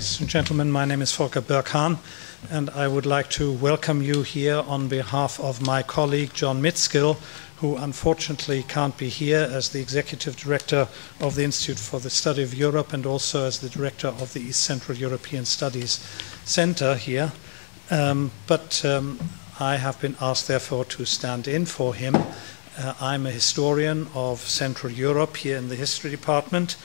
ladies and gentlemen. My name is Volker Berghahn, and I would like to welcome you here on behalf of my colleague John Mitskill, who unfortunately can't be here as the Executive Director of the Institute for the Study of Europe and also as the Director of the East Central European Studies Center here. I have been asked, therefore, to stand in for him. I'm a historian of Central Europe here in the History Department,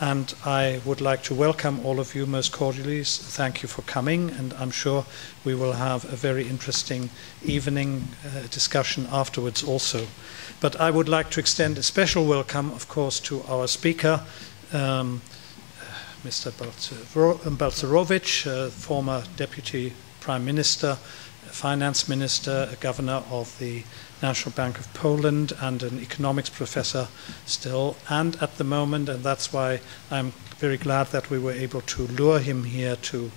and I would like to welcome all of you most cordially. Thank you for coming, and I'm sure we will have a very interesting evening discussion afterwards also. But I would like to extend a special welcome, of course, to our speaker, Mr. Balcerowicz, former Deputy Prime Minister, Finance Minister, a Governor of the National Bank of Poland, and an economics professor still. And at the moment, and that's why I'm very glad that we were able to lure him here to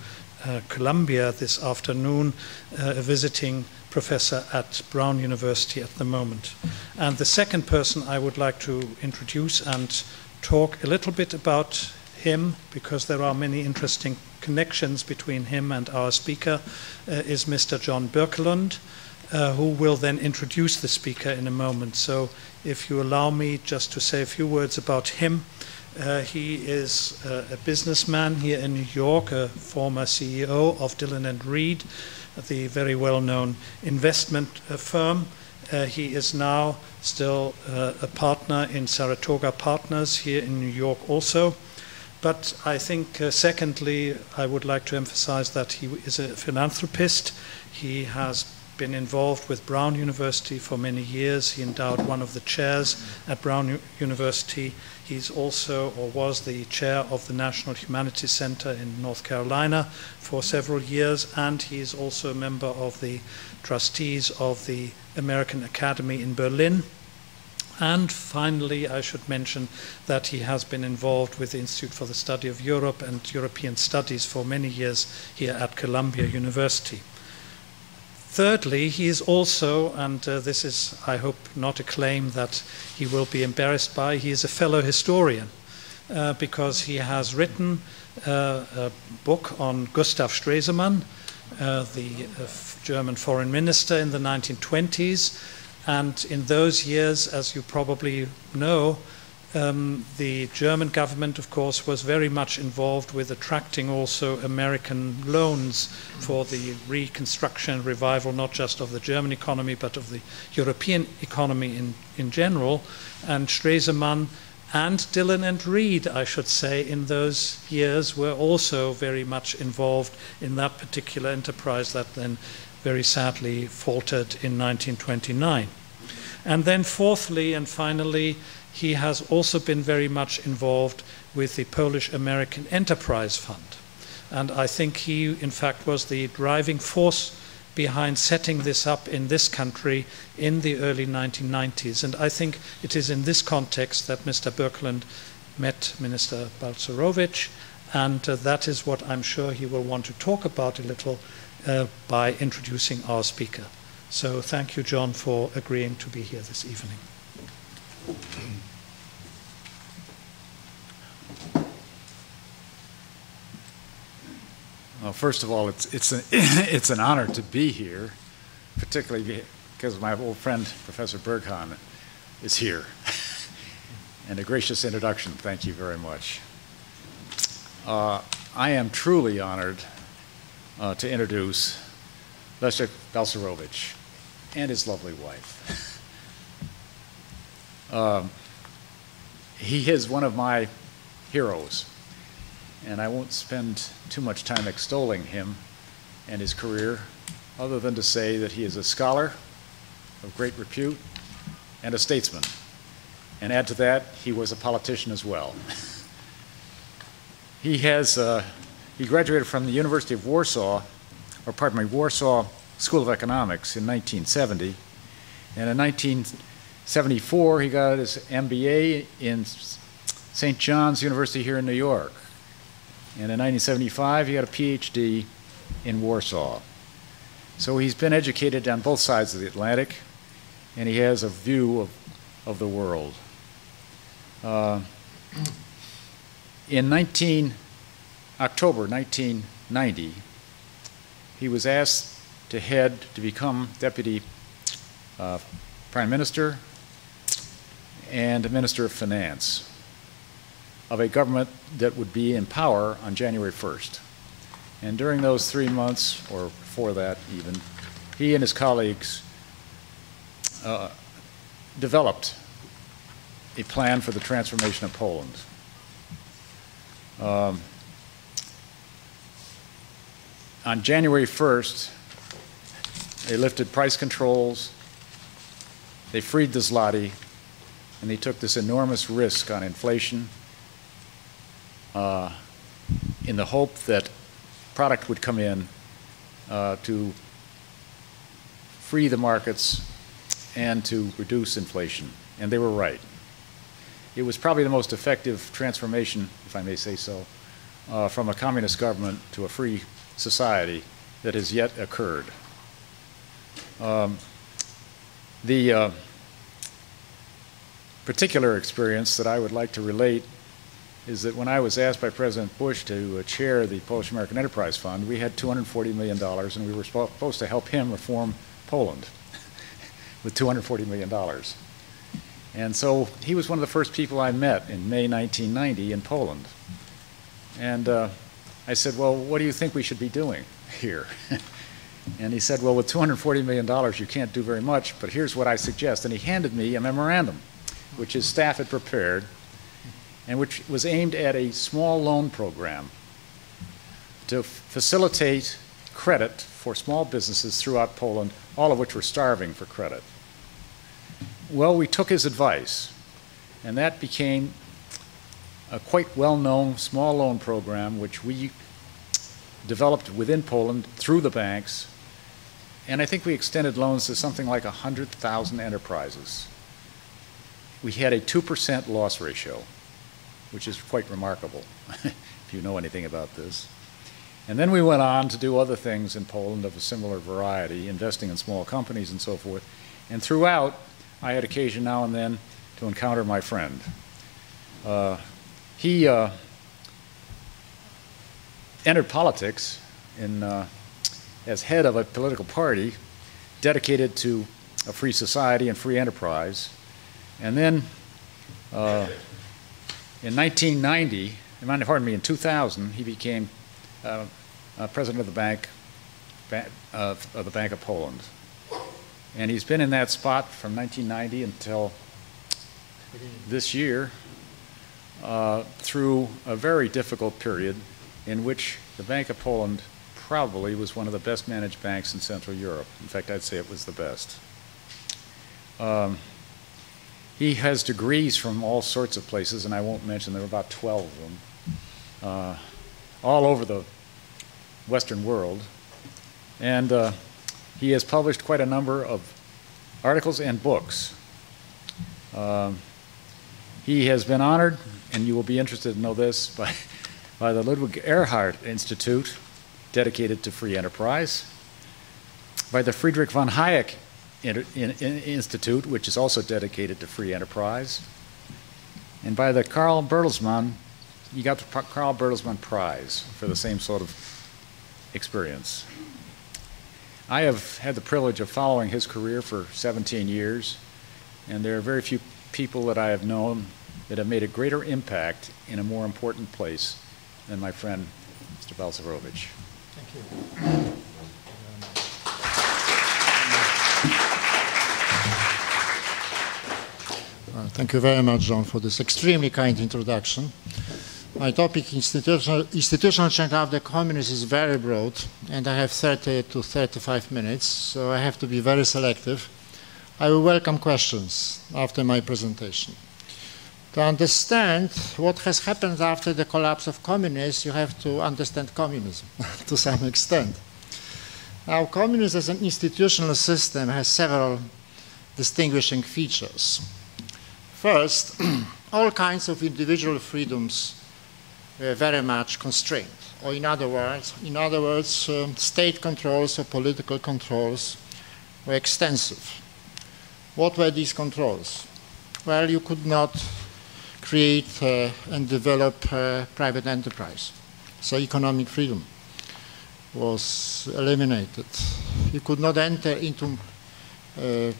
Columbia this afternoon, a visiting professor at Brown University at the moment. And the second person I would like to introduce and talk a little bit about him, because there are many interesting connections between him and our speaker, is Mr. John Birkelund, who will then introduce the speaker in a moment. So if you allow me just to say a few words about him. He is a businessman here in New York, a former CEO of Dillon & Read, the very well-known investment firm. He is now still a partner in Saratoga Partners here in New York also. But I think, secondly, I would like to emphasize that he is a philanthropist. He has been involved with Brown University for many years. He endowed one of the chairs at Brown University. He's also, or was, the chair of the National Humanities Center in North Carolina for several years, and he's also a member of the trustees of the American Academy in Berlin. And finally, I should mention that he has been involved with the Institute for the Study of Europe and European Studies for many years here at Columbia University. Thirdly, he is also, and this is, I hope, not a claim that he will be embarrassed by, he is a fellow historian because he has written a book on Gustav Stresemann, the German foreign minister in the 1920s. And in those years, as you probably know, the German government, of course, was very much involved with attracting also American loans for the reconstruction and revival, not just of the German economy, but of the European economy in general. And Stresemann and Dillon & Read, I should say, in those years were also very much involved in that particular enterprise that then very sadly faltered in 1929. And then fourthly and finally, he has also been very much involved with the Polish-American Enterprise Fund. And I think he, in fact, was the driving force behind setting this up in this country in the early 1990s. And I think it is in this context that Mr. Birkelund met Minister Balcerowicz, and that is what I'm sure he will want to talk about a little by introducing our speaker. So thank you, John, for agreeing to be here this evening. Well, first of all, it's an honor to be here, particularly because my old friend, Professor Berghahn, is here. And a gracious introduction. Thank you very much. I am truly honored to introduce Leszek Balcerowicz and his lovely wife. He is one of my heroes, and I won't spend too much time extolling him and his career, other than to say that he is a scholar of great repute and a statesman. And add to that, he was a politician as well. He graduated from the University of Warsaw, or pardon me, Warsaw School of Economics in 1970. And in 1974, he got his MBA in St. John's University here in New York. And in 1975, he got a PhD in Warsaw. So he's been educated on both sides of the Atlantic, and he has a view of the world. In October 1990, he was asked to become Deputy Prime Minister and Minister of Finance of a government that would be in power on January 1st. And during those 3 months, or before that even, he and his colleagues developed a plan for the transformation of Poland. On January 1st, they lifted price controls, they freed the zloty, and they took this enormous risk on inflation in the hope that product would come in to free the markets and to reduce inflation. And they were right. It was probably the most effective transformation, if I may say so, from a communist government to a free society that has yet occurred. The particular experience that I would like to relate is that when I was asked by President Bush to chair the Polish-American Enterprise Fund, we had $240 million, and we were supposed to help him reform Poland with $240 million. And so he was one of the first people I met in May 1990 in Poland. And I said, well, what do you think we should be doing here? And he said, well, with $240 million, you can't do very much, but here's what I suggest. And he handed me a memorandum, which his staff had prepared, and which was aimed at a small loan program to facilitate credit for small businesses throughout Poland, all of which were starving for credit. Well, we took his advice, and that became a quite well-known small loan program which we developed within Poland through the banks, and I think we extended loans to something like 100,000 enterprises. We had a 2% loss ratio, which is quite remarkable if you know anything about this. And then we went on to do other things in Poland of a similar variety, investing in small companies and so forth. And throughout, I had occasion now and then to encounter my friend. He entered politics as head of a political party dedicated to a free society and free enterprise. And then in 1990, pardon me, in 2000, he became president of the Bank of Poland. And he's been in that spot from 1990 until this year through a very difficult period in which the Bank of Poland probably was one of the best managed banks in Central Europe. In fact, I'd say it was the best. He has degrees from all sorts of places, and I won't mention, there are about 12 of them, all over the Western world. And he has published quite a number of articles and books. He has been honored, and you will be interested to know this, by the Ludwig Erhard Institute, dedicated to free enterprise, by the Friedrich von Hayek Institute, which is also dedicated to free enterprise, and by the Karl Bertelsmann, he got the Karl Bertelsmann Prize for the same sort of experience. I have had the privilege of following his career for 17 years, and there are very few people that I have known that have made a greater impact in a more important place than my friend, Mr. Balcerowicz. Thank you. Thank you very much, John, for this extremely kind introduction. My topic, institutional change after communism, is very broad, and I have 30 to 35 minutes, so I have to be very selective. I will welcome questions after my presentation. To understand what has happened after the collapse of communism, you have to understand communism to some extent. Now, communism as an institutional system has several distinguishing features. First, all kinds of individual freedoms were very much constrained, or in other words, state controls or political controls were extensive. What were these controls? Well, you could not create and develop private enterprise. So economic freedom was eliminated. You could not enter into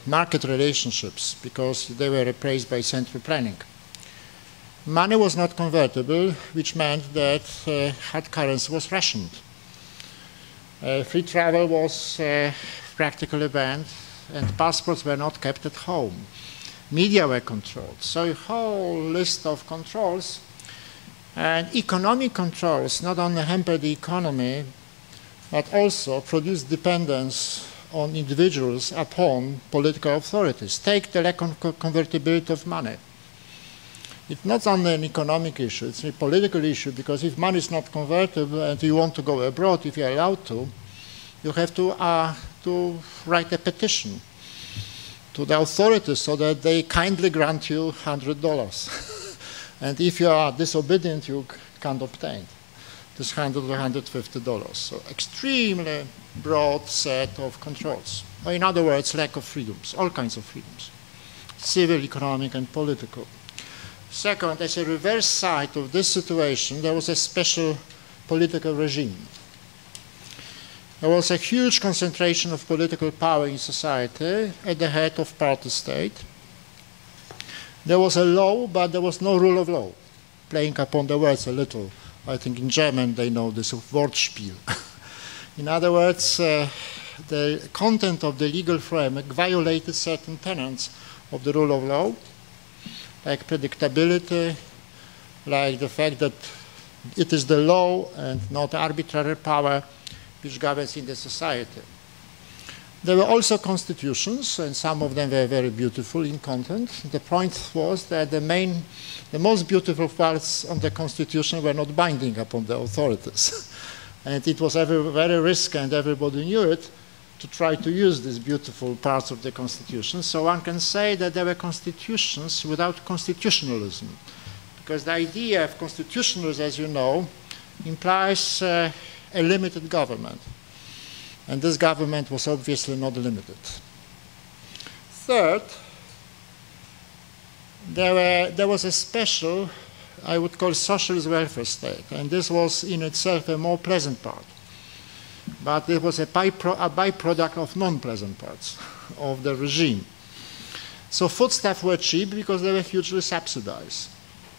market relationships because they were replaced by central planning. Money was not convertible, which meant that hard currency was rationed. Free travel was practically banned, and passports were not kept at home. Media were controlled. So a whole list of controls. And economic controls not only hampered the economy, but also produced dependence on individuals upon political authorities. Take the lack of convertibility of money. It's not only an economic issue, it's a political issue, because if money is not convertible and you want to go abroad, if you're allowed to, you have to write a petition to the authorities so that they kindly grant you $100. And if you are disobedient, you can't obtain this $100 or $150. So extremely broad set of controls. Or in other words, lack of freedoms, all kinds of freedoms, civil, economic, and political. Second, as a reverse side of this situation, there was a special political regime. There was a huge concentration of political power in society at the head of party state. There was a law, but there was no rule of law. Playing upon the words a little, I think in German they know this Wortspiel. In other words, the content of the legal framework violated certain tenets of the rule of law, like predictability, like the fact that it is the law and not arbitrary power which governs in the society. There were also constitutions, and some of them were very beautiful in content. The point was that the most beautiful parts of the constitution were not binding upon the authorities. And it was very risky, and everybody knew it, to try to use these beautiful parts of the constitution. So one can say that there were constitutions without constitutionalism, because the idea of constitutionalism, as you know, implies a limited government. And this government was obviously not limited. Third, there was a special, I would call, socialist welfare state, and this was in itself a more pleasant part. But it was a byproduct of non-pleasant parts of the regime. So foodstuffs were cheap because they were hugely subsidized.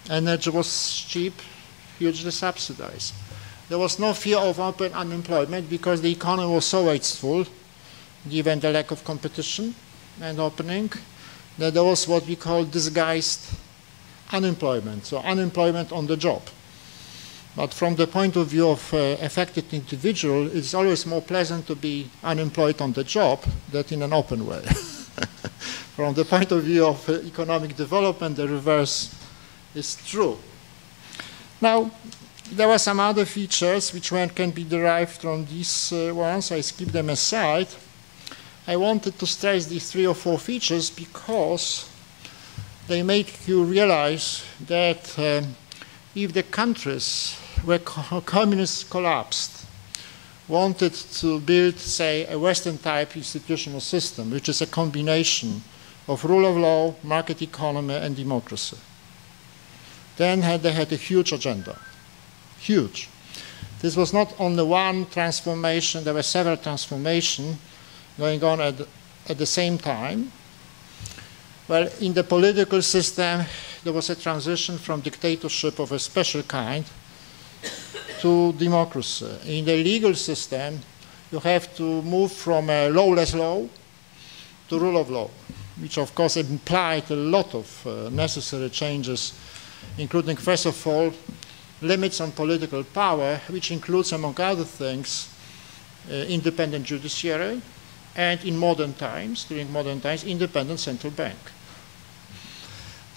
Energy was cheap, hugely subsidized. There was no fear of open unemployment because the economy was so wasteful, given the lack of competition and opening, that there was what we call disguised unemployment, so unemployment on the job. But from the point of view of affected individual, it's always more pleasant to be unemployed on the job than in an open way. From the point of view of economic development, the reverse is true. Now, there were some other features which can be derived from these ones. I skip them aside. I wanted to stress these 3 or 4 features because they make you realize that if the countries where communists collapsed wanted to build, say, a Western-type institutional system, which is a combination of rule of law, market economy, and democracy, then they had a huge agenda. Huge. This was not only one transformation, there were several transformations going on at the same time. Well, in the political system, there was a transition from dictatorship of a special kind to democracy. In the legal system, you have to move from a lawless law to rule of law, which of course implied a lot of necessary changes, including, first of all, limits on political power, which includes, among other things, independent judiciary, and in modern times, during modern times, independent central bank.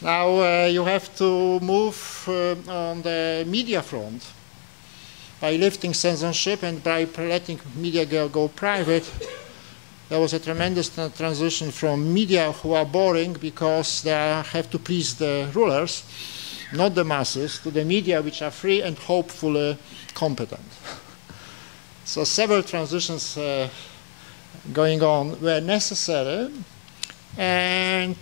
Now, you have to move on the media front by lifting censorship and by letting media go private. There was a tremendous transition from media who are boring because they have to please the rulers, not the masses, to the media which are free and hopefully competent. So several transitions going on were necessary, and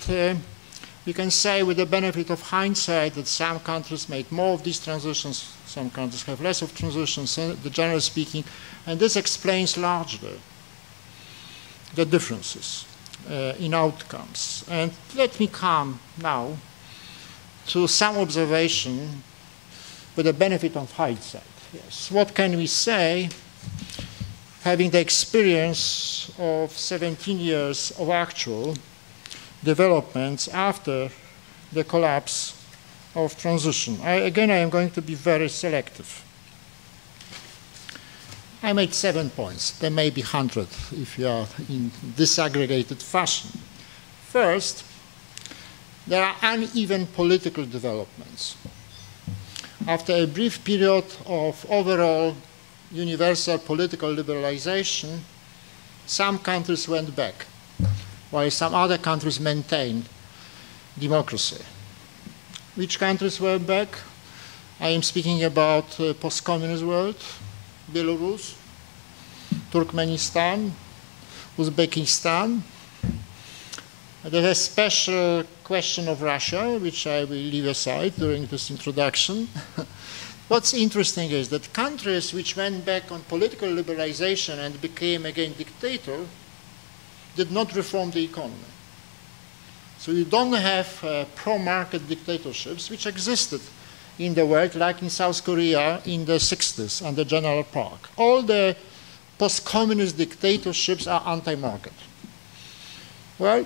we can say with the benefit of hindsight that some countries made more of these transitions, Some countries have less of transition, so generally speaking, and this explains largely the differences in outcomes. And let me come now to some observation with the benefit of hindsight. Yes. What can we say, having the experience of 17 years of actual developments after the collapse of transition? Again, I am going to be very selective. I made 7 points. There may be 100 if you are in disaggregated fashion. First, there are uneven political developments. After a brief period of overall universal political liberalization, some countries went back, while some other countries maintained democracy. Which countries went back? I am speaking about post-communist world, Belarus, Turkmenistan, Uzbekistan. There's a special question of Russia, which I will leave aside during this introduction. What's interesting is that countries which went back on political liberalization and became again dictator did not reform the economy. So you don't have pro-market dictatorships which existed in the world, like in South Korea in the 60s under General Park. All the post-communist dictatorships are anti-market. Well,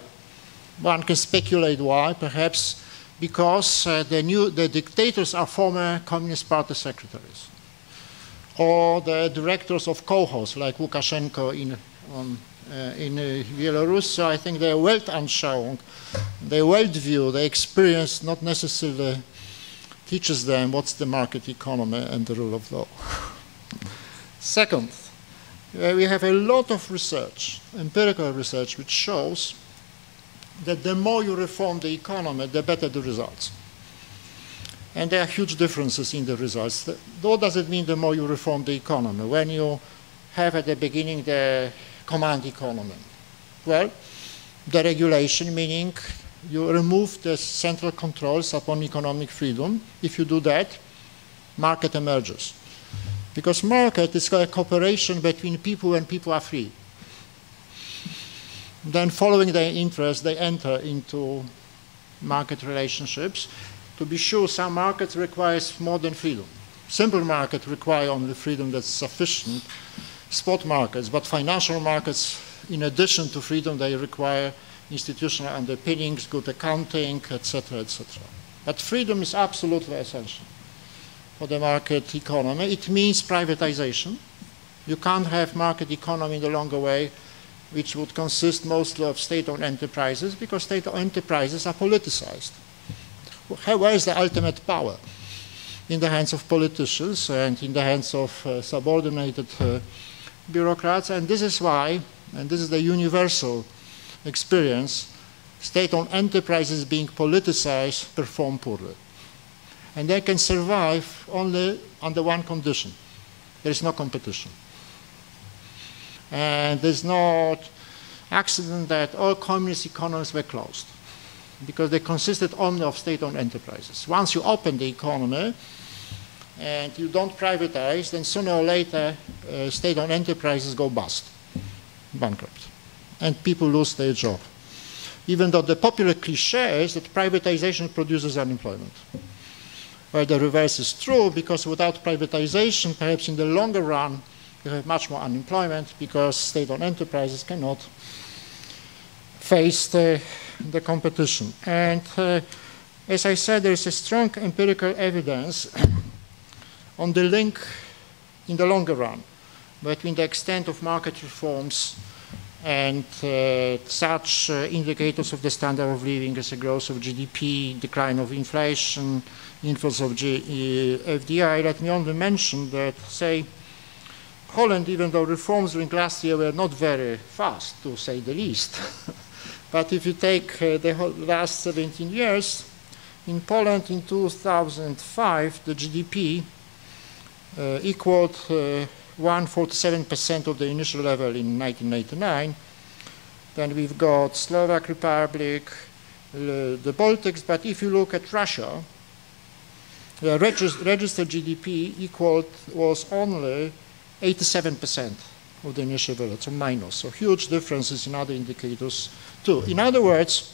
one can speculate why, perhaps because the dictators are former Communist Party secretaries, or the directors of cohorts like Lukashenko in Belarus. So I think their Weltanschauung, their worldview, their experience not necessarily teaches them what's the market economy and the rule of law. Second, we have a lot of research, empirical research, which shows that the more you reform the economy, the better the results. And there are huge differences in the results. What does it mean the more you reform the economy? When you have at the beginning the command economy? Well, the regulation, meaning you remove the central controls upon economic freedom. If you do that, market emerges. Because market is a cooperation between people and people are free. Then following their interests, they enter into market relationships. To be sure, some markets require more than freedom. Simple markets require only freedom that's sufficient, spot markets, but financial markets, in addition to freedom, they require institutional underpinnings, good accounting, etc., etc. But freedom is absolutely essential for the market economy. It means privatization. You can't have market economy in the longer way, which would consist mostly of state-owned enterprises, because state-owned enterprises are politicized. Where is the ultimate power? In the hands of politicians and in the hands of subordinated bureaucrats, and this is why, and this is the universal experience, state-owned enterprises being politicized perform poorly. And they can survive only under one condition: there is no competition. And there's not accident that all communist economies were closed, because they consisted only of state-owned enterprises. Once you open the economy and you don't privatize, then sooner or later state-owned enterprises go bust, bankrupt, and people lose their job. Even though the popular cliche is that privatization produces unemployment. Well, the reverse is true, because without privatization, perhaps in the longer run, you have much more unemployment, because state-owned enterprises cannot face the competition. And as I said, there is a strong empirical evidence on the link in the longer run between the extent of market reforms and such indicators of the standard of living as a growth of GDP, decline of inflation, influence of FDI. Let me only mention that, say, Holland, even though reforms during last year were not very fast, to say the least, but if you take the last 17 years, in Poland in 2005, the GDP equaled 147% of the initial level in 1989. Then we've got Slovak Republic, the Baltics, but if you look at Russia, The registered GDP was only 87% of the initial value, so minus. So huge differences in other indicators too. In other words,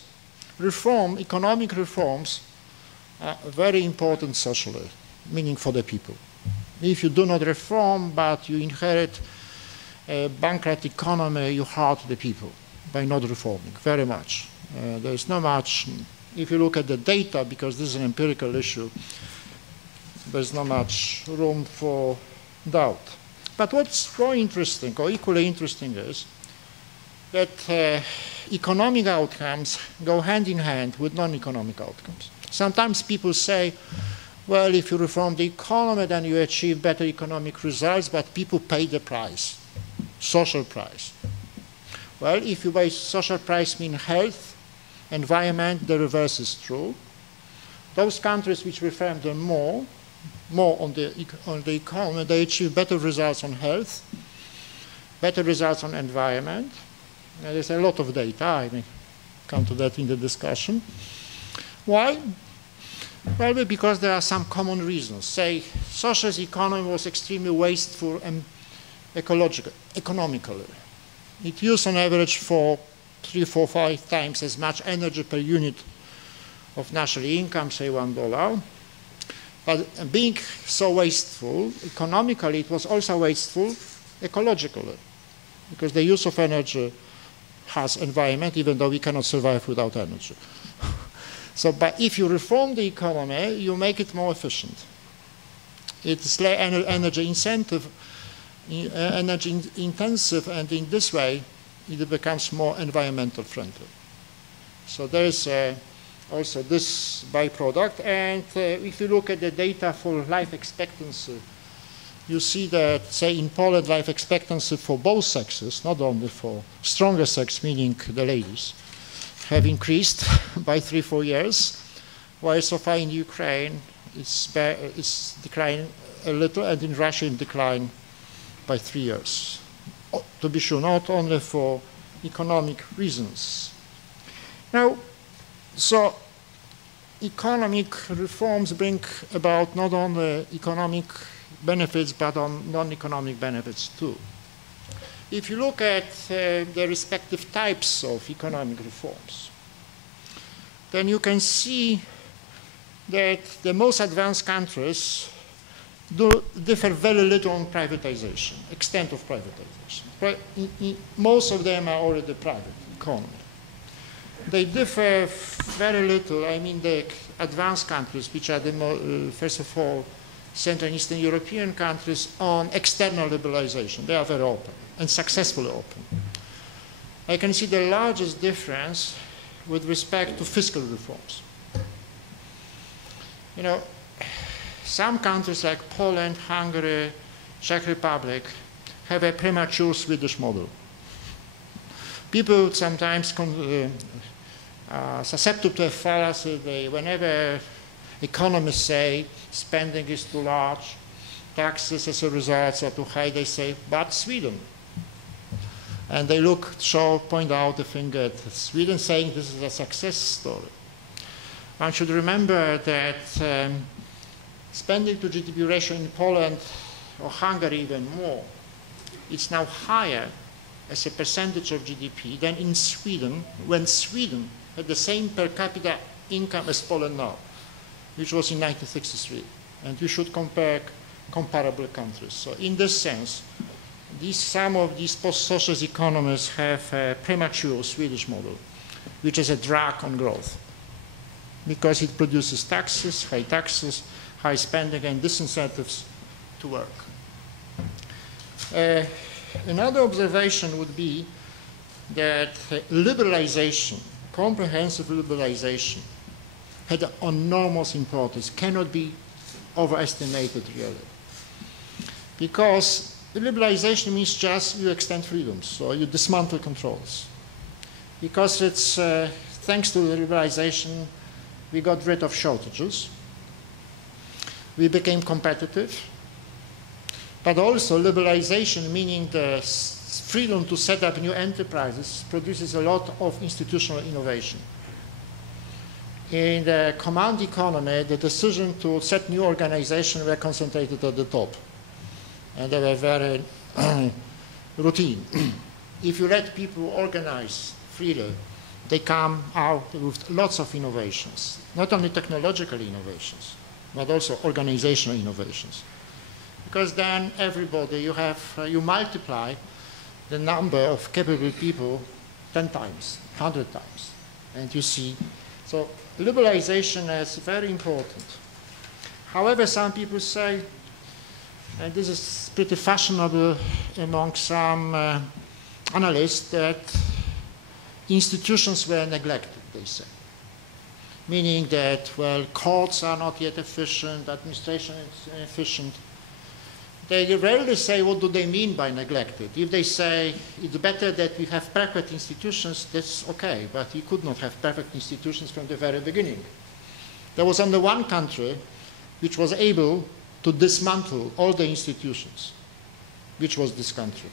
economic reforms are very important socially, meaning for the people. If you do not reform, but you inherit a bankrupt economy, you hurt the people by not reforming very much. There is not much, if you look at the data, because this is an empirical issue, there's not much room for doubt. But what's more interesting, or equally interesting, is that economic outcomes go hand in hand with non-economic outcomes. Sometimes people say, well, if you reform the economy, then you achieve better economic results, but people pay the price, social price. Well, if you by social price mean health, environment, the reverse is true. Those countries which reform them more on the economy, they achieve better results on health, better results on environment. Now, there's a lot of data. I may come to that in the discussion. Why? Well, because there are some common reasons. Say, socialist economy was extremely wasteful and economically. It used on average for 3, 4, 5 times as much energy per unit of national income, say $1. But being so wasteful, economically, it was also wasteful ecologically, because the use of energy has environment, even though we cannot survive without energy. So, but if you reform the economy, you make it more efficient. It's less energy intensive, and in this way, it becomes more environmental friendly. So there is also this byproduct. And if you look at the data for life expectancy, you see that, say, in Poland, life expectancy for both sexes, not only for stronger sex, meaning the ladies, have increased by 3-4 years, while so far in Ukraine it's declining a little, and in Russia it declined by 3 years. To be sure, not only for economic reasons. Now, so economic reforms bring about not only economic benefits, but on non-economic benefits too. If you look at the respective types of economic reforms, then you can see that the most advanced countries differ very little on privatization, extent of privatization. Most of them are already private economy. They differ very little. I mean, the advanced countries, which are the first of all Central and Eastern European countries, on external liberalization. They are very open and successfully open. I can see the largest difference with respect to fiscal reforms. You know, some countries like Poland, Hungary, Czech Republic have a premature Swedish model. People sometimes are susceptible to a fallacy. Whenever economists say spending is too large, taxes as a result are too high, they say, but Sweden. And they point out the finger at Sweden, saying this is a success story. One should remember that spending to GDP ratio in Poland or Hungary even more, it's now higher as a percentage of GDP than in Sweden, when Sweden had the same per capita income as Poland now, which was in 1963. And you should compare comparable countries. So in this sense, some of these post-socialist economies have a premature Swedish model, which is a drag on growth, because it produces taxes, high spending, and disincentives to work. Another observation would be that liberalization, comprehensive liberalization, had an enormous importance, cannot be overestimated really. Because liberalization means just you extend freedoms, so you dismantle controls. Because it's thanks to liberalization, we got rid of shortages. We became competitive. But also liberalization, meaning the freedom to set up new enterprises, produces a lot of institutional innovation. In the command economy, the decision to set new organizations were concentrated at the top. And they were very routine. If you let people organize freely, they come out with lots of innovations, not only technological innovations, but also organizational innovations. Because then everybody, you multiply the number of capable people 10 times, 100 times, and you see. So liberalization is very important. However, some people say, and this is pretty fashionable among some analysts, that institutions were neglected, they say. Meaning that, well, courts are not yet efficient, administration is inefficient. They rarely say what do they mean by neglected. If they say it's better that we have perfect institutions, that's okay, but you could not have perfect institutions from the very beginning. There was only one country which was able to dismantle all the institutions, which was this country,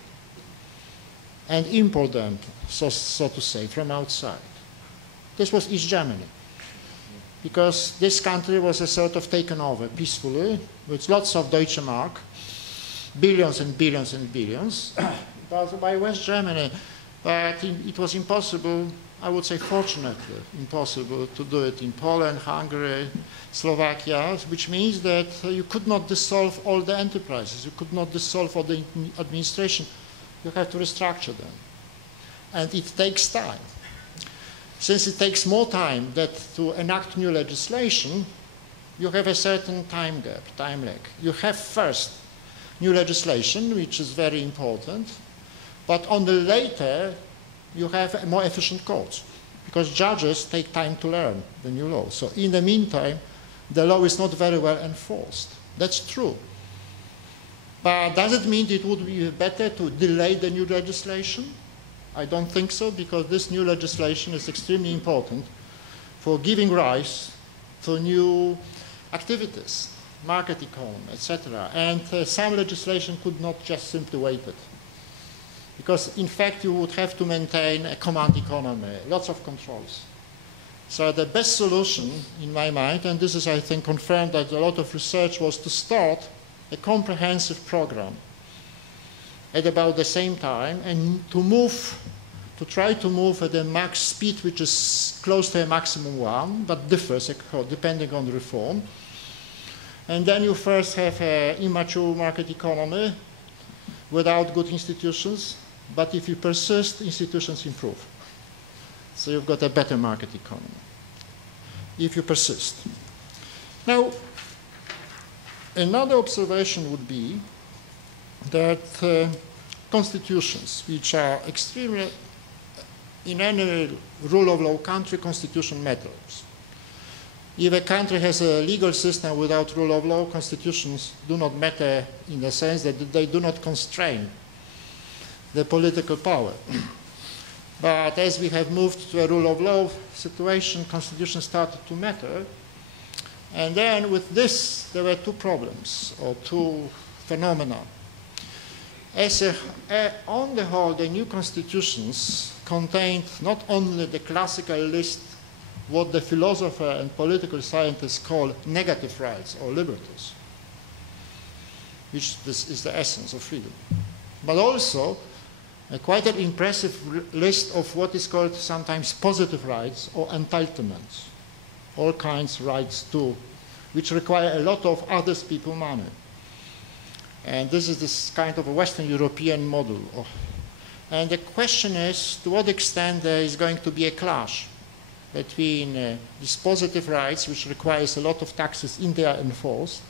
and import them, so to say, from outside. This was East Germany, because this country was a sort of taken over peacefully with lots of Deutsche Mark, billions and billions and billions, by West Germany. But it was impossible, I would say fortunately, impossible to do it in Poland, Hungary, Slovakia, which means that you could not dissolve all the enterprises, you could not dissolve all the administration, you have to restructure them. And it takes time. Since it takes more time to enact new legislation, you have a certain time gap, time lag. You have first new legislation, which is very important, but on the later, you have more efficient courts, because judges take time to learn the new law. So in the meantime, the law is not very well enforced. That's true. But does it mean it would be better to delay the new legislation? I don't think so, because this new legislation is extremely important for giving rise to new activities, market economy, etc. And some legislation could not just simply wait it. Because in fact, you would have to maintain a command economy, lots of controls. So the best solution, in my mind, and this is, I think, confirmed that a lot of research, was to start a comprehensive program at about the same time, and to try to move at a max speed which is close to a maximum 1, but differs depending on the reform. And then you first have an immature market economy without good institutions, but if you persist, institutions improve. So you've got a better market economy, if you persist. Now, another observation would be that constitutions, which are extremely, in any rule of law country, constitution matters. If a country has a legal system without rule of law, constitutions do not matter in the sense that they do not constrain the political power. But as we have moved to a rule of law situation, constitutions started to matter. And then with this, there were two problems, or two phenomena. On the whole, the new constitutions contained not only the classical list, what the philosopher and political scientists call negative rights or liberties, which this is the essence of freedom, but also quite an impressive list of what is called sometimes positive rights or entitlements, all kinds of rights too, which require a lot of other people's money. And this is this kind of a Western European model. And the question is, to what extent there is going to be a clash between these positive rights, which requires a lot of taxes in they are enforced,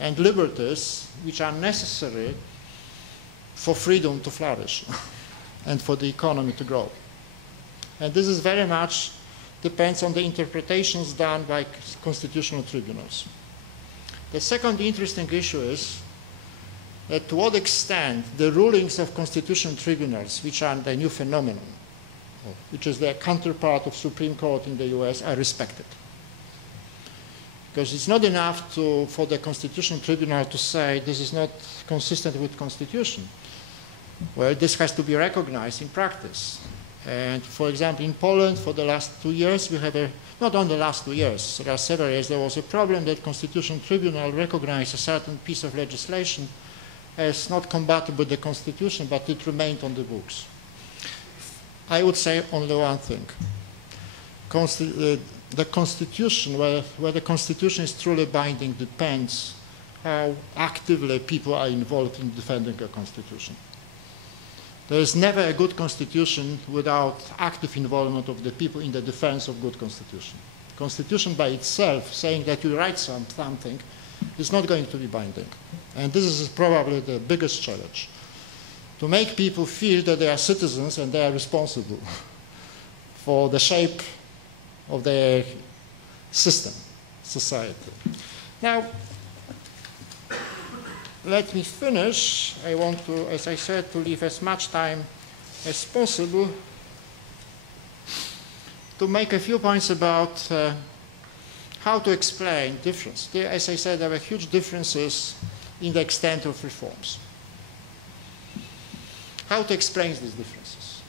and liberties, which are necessary for freedom to flourish and for the economy to grow. And this is very much depends on the interpretations done by constitutional tribunals. The second interesting issue is that to what extent the rulings of constitutional tribunals, which are the new phenomenon, which is the counterpart of Supreme Court in the US, are respected. Because it's not enough for the Constitutional Tribunal to say this is not consistent with Constitution. Well, this has to be recognized in practice. And for example, in Poland, for the last 2 years, we have not only the last 2 years, there are several years, there was a problem that Constitutional Tribunal recognized a certain piece of legislation as not compatible with the Constitution, but it remained on the books. I would say only one thing. The Constitution, where the Constitution is truly binding, depends how actively people are involved in defending a Constitution. There is never a good Constitution without active involvement of the people in the defense of good Constitution. Constitution by itself, saying that you write something, is not going to be binding. And this is probably the biggest challenge. To make people feel that they are citizens and they are responsible for the shape of their system, society. Now, let me finish. I want to, as I said, to leave as much time as possible to make a few points about how to explain difference. As I said, there were huge differences in the extent of reforms. How to explain these differences?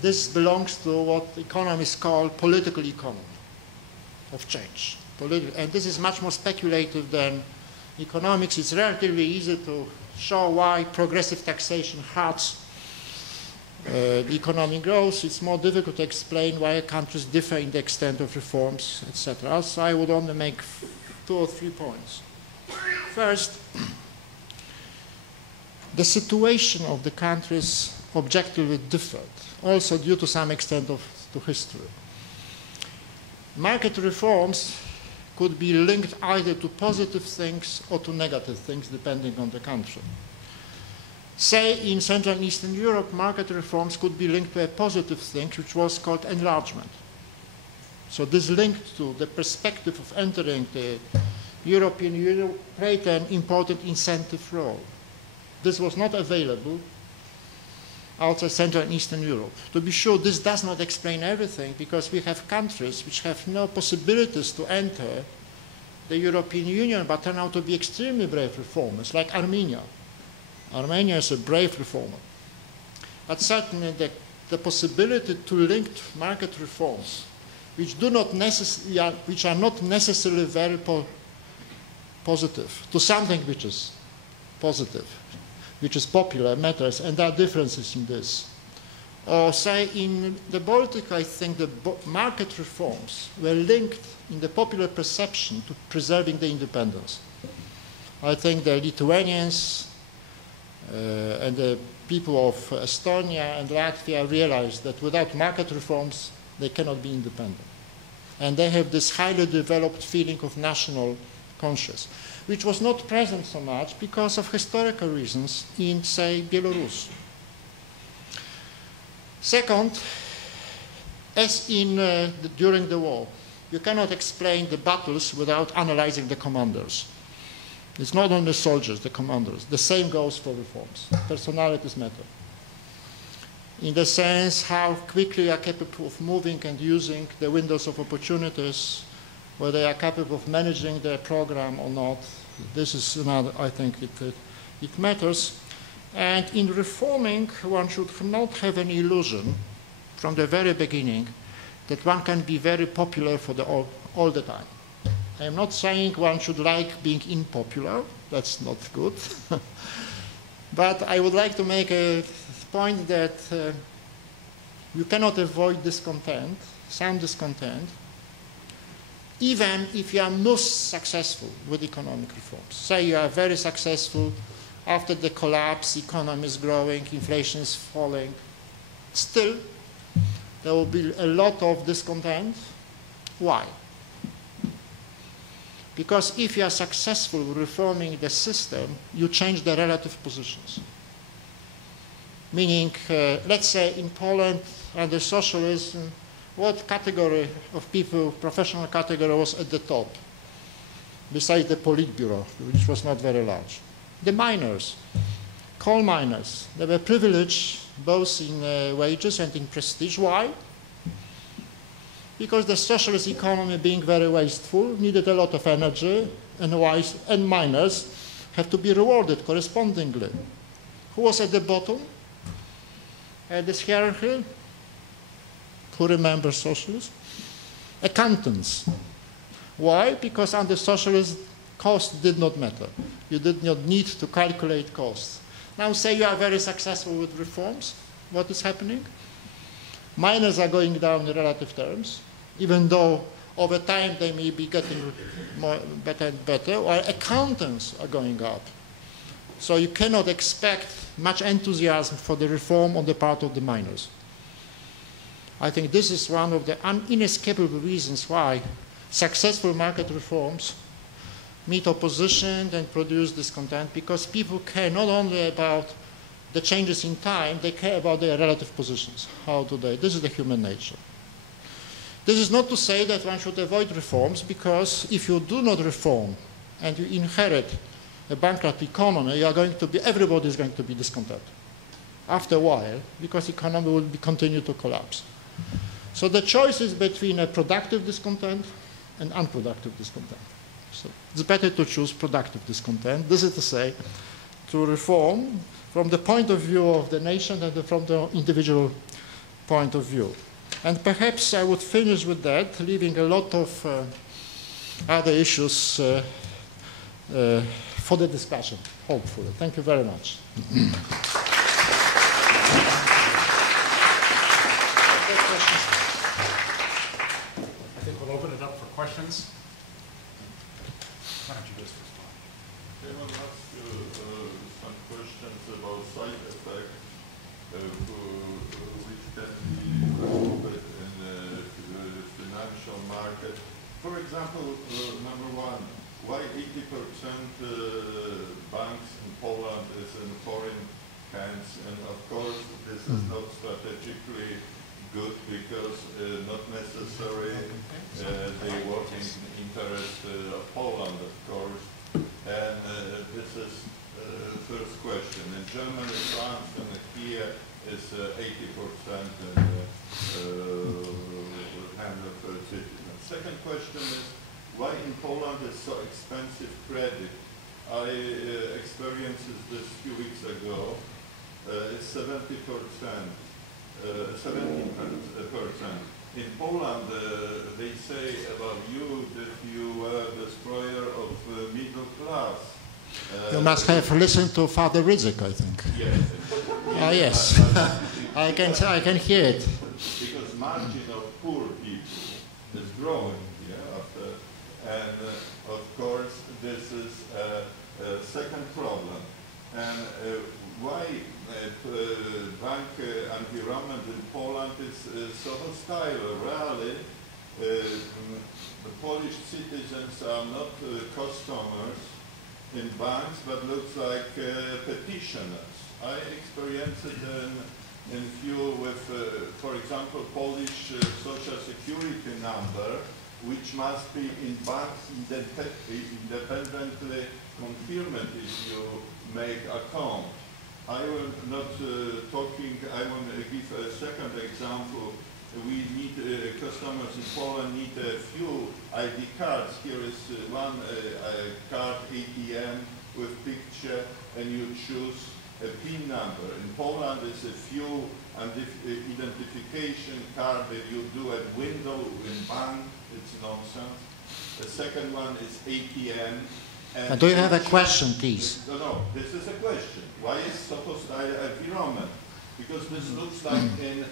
This belongs to what economists call political economy of change. And this is much more speculative than economics. It's relatively easy to show why progressive taxation hurts economic growth. It's more difficult to explain why countries differ in the extent of reforms, etc. So I would only make 2 or 3 points. First, the situation of the countries objectively differed, also due to some extent to history. Market reforms could be linked either to positive things or to negative things, depending on the country. Say, in Central and Eastern Europe, market reforms could be linked to a positive thing, which was called enlargement. So this linked to the perspective of entering the European Union played an important incentive role. This was not available outside Central and Eastern Europe. To be sure, this does not explain everything, because we have countries which have no possibilities to enter the European Union, but turn out to be extremely brave reformers, like Armenia. Armenia is a brave reformer. But certainly the possibility to link market reforms, which are not necessarily very positive, to something which is positive, which is popular, matters, and there are differences in this. Or say in the Baltic, I think the market reforms were linked in the popular perception to preserving the independence. I think the Lithuanians and the people of Estonia and Latvia realized that without market reforms, they cannot be independent. And they have this highly developed feeling of national conscience, which was not present so much because of historical reasons in, say, Belarus. Second, as during the war, you cannot explain the battles without analyzing the commanders. It's not only soldiers, the commanders. The same goes for reforms. Personalities matter. In the sense how quickly they are capable of moving and using the windows of opportunities, whether they are capable of managing their program or not. This is another, I think it matters. And in reforming, one should not have an illusion from the very beginning that one can be very popular for all the time. I am not saying one should like being unpopular. That's not good. But I would like to make a point that you cannot avoid discontent, some discontent, even if you are most successful with economic reforms. Say you are very successful, after the collapse, economy is growing, inflation is falling. Still, there will be a lot of discontent. Why? Because if you are successful reforming the system, you change the relative positions. Meaning, let's say in Poland, under socialism, what category of people, professional category, was at the top, besides the Politburo, which was not very large? The miners, coal miners. They were privileged both in wages and in prestige. Why? Because the socialist economy, being very wasteful, needed a lot of energy, and miners have to be rewarded correspondingly. Who was at the bottom? this hierarchy? Who remembers socialism? Accountants. Why? Because under socialism, cost did not matter. You did not need to calculate costs. Now say you are very successful with reforms. What is happening? Miners are going down in relative terms, even though over time they may be getting better and better, or accountants are going up. So you cannot expect much enthusiasm for the reform on the part of the miners. I think this is one of the inescapable reasons why successful market reforms meet opposition and produce discontent, because people care not only about the changes in time, they care about their relative positions. How do they? This is the human nature. This is not to say that one should avoid reforms, because if you do not reform and you inherit a bankrupt economy, you are going to be, everybody is going to be discontent after a while, because the economy will continue to collapse. So the choice is between a productive discontent and unproductive discontent. So it's better to choose productive discontent. This is to say, to reform from the point of view of the nation and from the individual point of view. And perhaps I would finish with that, leaving a lot of other issues for the discussion, hopefully. Thank you very much. I think we'll open it up for questions. Why don't you just respond? I want to ask you some questions about side effects which can be proven in the financial market. For example, number one, why 80% banks in Poland is in foreign hands? And of course, this is not strategically good because not necessarily they work in interest of Poland, of course. And this is first question. In Germany, France, and here is 80% in hand of citizens. Second question is, why in Poland is so expensive credit? I experienced this a few weeks ago. It's 17%. In Poland, they say about you that you were a destroyer of middle class. You must have listened to Father Rydzyk, I think. Yes. Ah, yes. I can hear it. Because margin of poor people is growing, and of course this is a second problem. And why bank environment in Poland is so hostile? Really, the Polish citizens are not customers in banks, but looks like petitioners. I experienced it in few with, for example, Polish social security number, which must be in banks independently confirmed if you make account. I will not talking, I want to give a second example. We need, customers in Poland need a few ID cards. Here is one card ATM with picture, and you choose a PIN number. In Poland is a few identification card that you do at window in bank. It's nonsense. The second one is ATM. And do you have a question, please? No, this is a question. Why is so hostile environment? Because this looks like in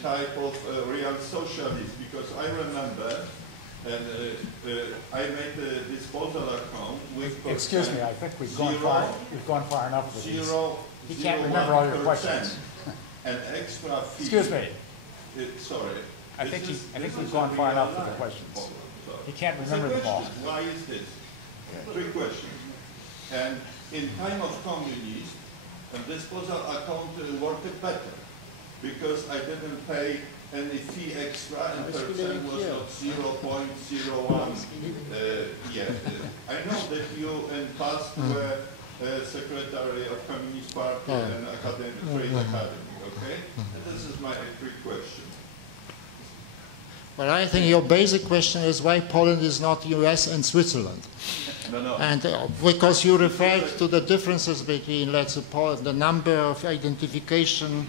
type of real socialist. Because I remember, and I made a disposal account with. Excuse me, I think we've gone far. We've gone far enough with these. He can't remember all your questions. An extra fee. Excuse me. Sorry. I think we've gone far enough with the questions. He can't remember them all. Why is this? Three questions. And in time of communism, and disposal account worked better because I didn't pay any fee extra, and percent was not 0.01. I know that you in past were secretary of Communist Party and Trade Academy, okay? And this is my quick question. Well, I think your basic question is why Poland is not US and Switzerland. No. And because you referred to the differences between, let's say, the number of identification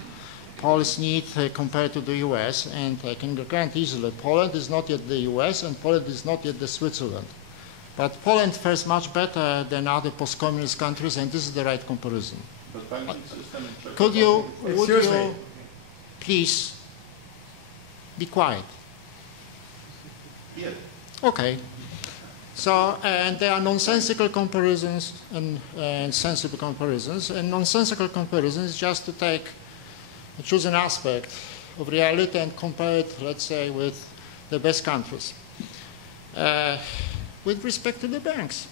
Poles need compared to the US, and I can grant easily, Poland is not yet the US and Poland is not yet the Switzerland. But Poland fares much better than other post-communist countries, and this is the right comparison. But banking system in Czech Would Excuse you me. please be quiet? Yes. Okay. So, and there are nonsensical comparisons and sensible comparisons. And nonsensical comparisons is just to choose an aspect of reality and compare it, let's say, with the best countries. With respect to the banks.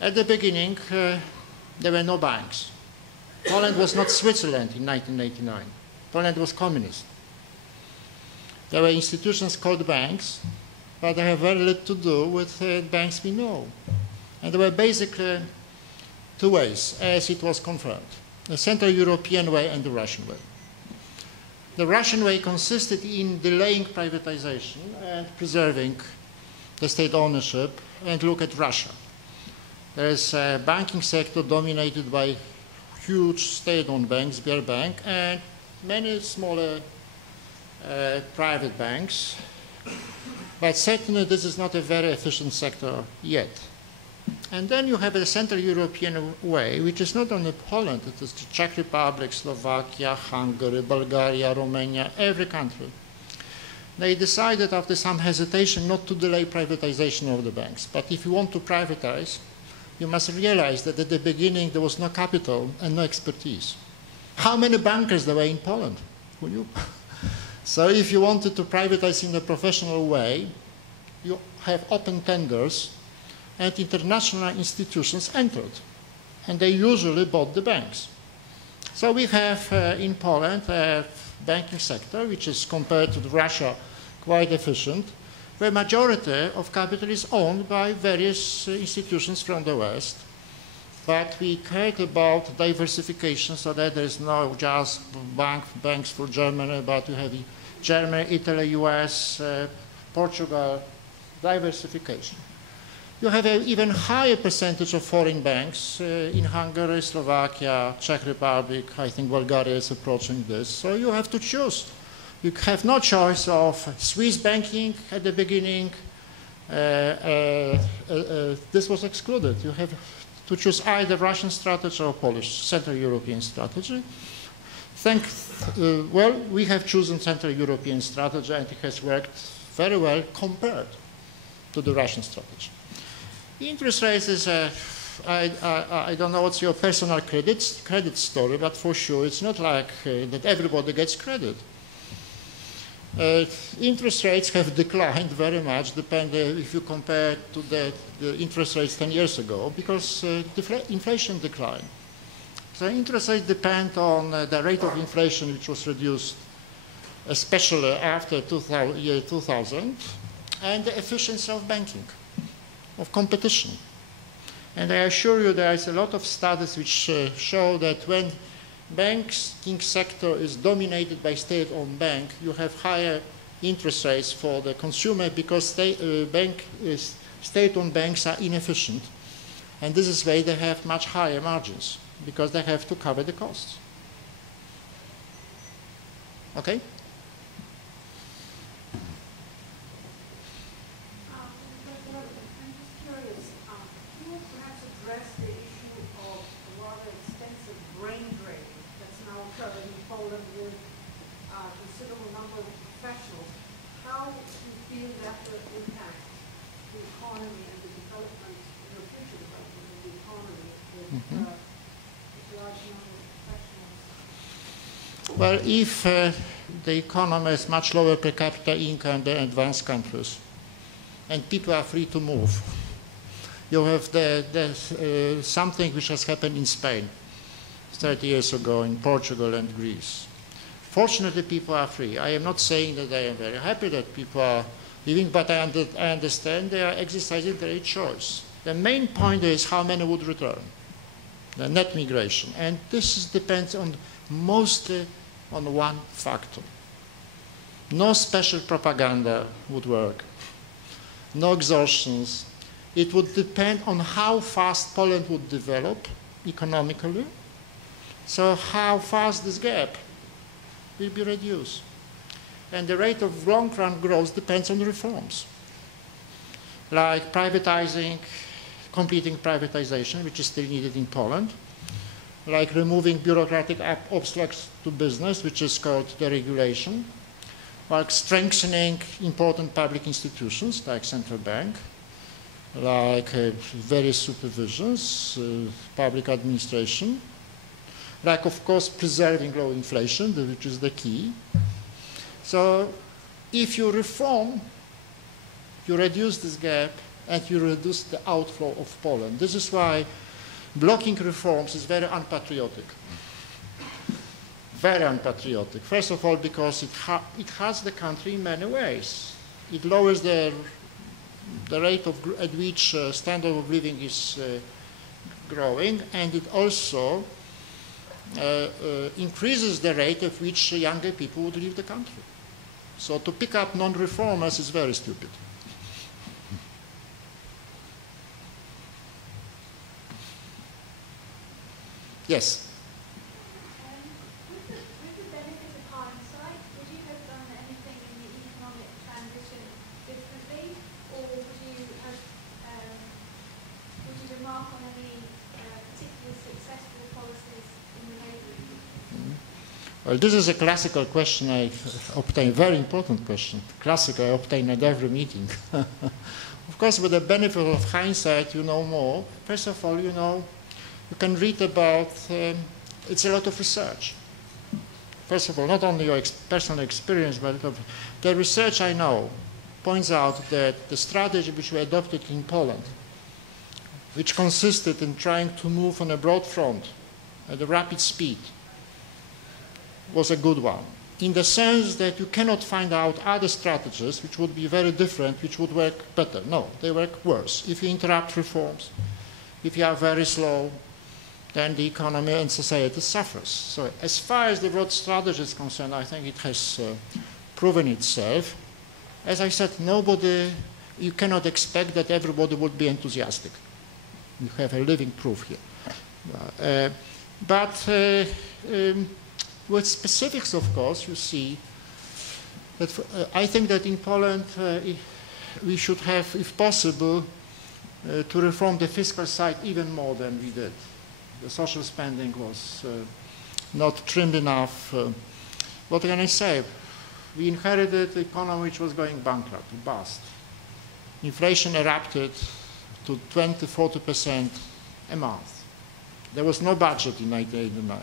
At the beginning, there were no banks. Poland was not Switzerland in 1989. Poland was communist. There were institutions called banks, but they have very little to do with banks we know. And there were basically two ways, as it was confirmed: the Central European way and the Russian way. The Russian way consisted in delaying privatization and preserving the state ownership. And look at Russia. There is a banking sector dominated by huge state-owned banks, Sberbank, and many smaller private banks. But certainly this is not a very efficient sector yet. And then you have a Central European way, which is not only Poland, it is the Czech Republic, Slovakia, Hungary, Bulgaria, Romania, every country. They decided after some hesitation not to delay privatization of the banks. But if you want to privatize, you must realize that at the beginning there was no capital and no expertise. How many bankers there were in Poland? Who knew? So if you wanted to privatize in a professional way, you have open tenders and international institutions entered. And they usually bought the banks. So we have in Poland a banking sector, which is compared to Russia quite efficient, where majority of capital is owned by various institutions from the West. But we cared about diversification so that there is no just banks for Germany, but you have Germany, Italy, US, Portugal, diversification. You have an even higher percentage of foreign banks in Hungary, Slovakia, Czech Republic. I think Bulgaria is approaching this. So you have to choose. You have no choice of Swiss banking at the beginning. This was excluded. You have to choose either Russian strategy or Polish Central European strategy. Well, we have chosen Central European strategy, and it has worked very well compared to the Russian strategy. Interest rates is I don't know what's your personal credit story, but for sure it's not like that everybody gets credit. Interest rates have declined very much, depending if you compare to the interest rates 10 years ago, because inflation declined. So interest rates depend on the rate of inflation, which was reduced, especially after year 2000, and the efficiency of banking, of competition. And I assure you there is a lot of studies which show that when banking sector is dominated by state-owned bank, you have higher interest rates for the consumer because state-owned banks are inefficient. And this is why they have much higher margins, because they have to cover the costs. Okay? Well, if the economy is much lower per capita income than advanced countries, and people are free to move, you have something which has happened in Spain 30 years ago, in Portugal and Greece. Fortunately, people are free. I am not saying that I am very happy that people are living, but I understand they are exercising their choice. The main point is how many would return, the net migration. And this depends on mostly on one factor. No special propaganda would work, no exhaustions. It would depend on how fast Poland would develop economically, so how fast this gap will be reduced. And the rate of long-run growth depends on reforms, like privatizing, completing privatization, which is still needed in Poland, like removing bureaucratic obstacles to business, which is called deregulation, like strengthening important public institutions, like central bank, like various supervisions, public administration, like, of course, preserving low inflation, which is the key. So if you reform, you reduce this gap and you reduce the outflow of Poland. This is why blocking reforms is very unpatriotic. Very unpatriotic. First of all, because it hurts the country in many ways. It lowers the rate at which standard of living is growing, and it also increases the rate at which younger people would leave the country. So to pick up non-reformers is very stupid. Yes? With the benefit of hindsight, would you have done anything in the economic transition differently, or would you remark on any particularly successful policies in the Labour regime? Well, this is a classical question I obtain, very important question. Classical, I obtain at every meeting. Of course, with the benefit of hindsight, you know more. First of all, you know, you can read about, it's a lot of research. First of all, not only your personal experience, but the research I know points out that the strategy which we adopted in Poland, which consisted in trying to move on a broad front at a rapid speed, was a good one, in the sense that you cannot find out other strategies which would be very different, which would work better. No, they work worse. If you interrupt reforms, if you are very slow, then the economy and society suffers. So as far as the broad strategy is concerned, I think it has proven itself. As I said, you cannot expect that everybody would be enthusiastic. You have a living proof here. With specifics, of course, you see that I think that in Poland we should have, if possible, to reform the fiscal side even more than we did. The social spending was not trimmed enough. What can I say? We inherited an economy which was going bankrupt, bust. Inflation erupted to 20, 40% a month. There was no budget in 1989.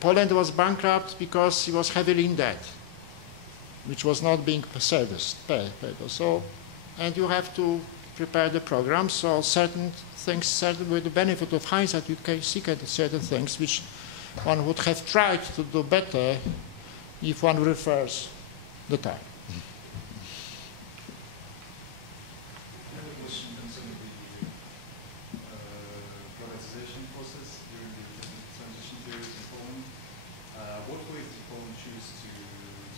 Poland was bankrupt because it was heavily in debt, which was not being serviced. So, and you have to prepare the program, so certain things, with the benefit of hindsight, you can see certain things which one would have tried to do better if one refers the time. I have a question concerning the privatization process during the transition period in Poland. What ways did Poland choose to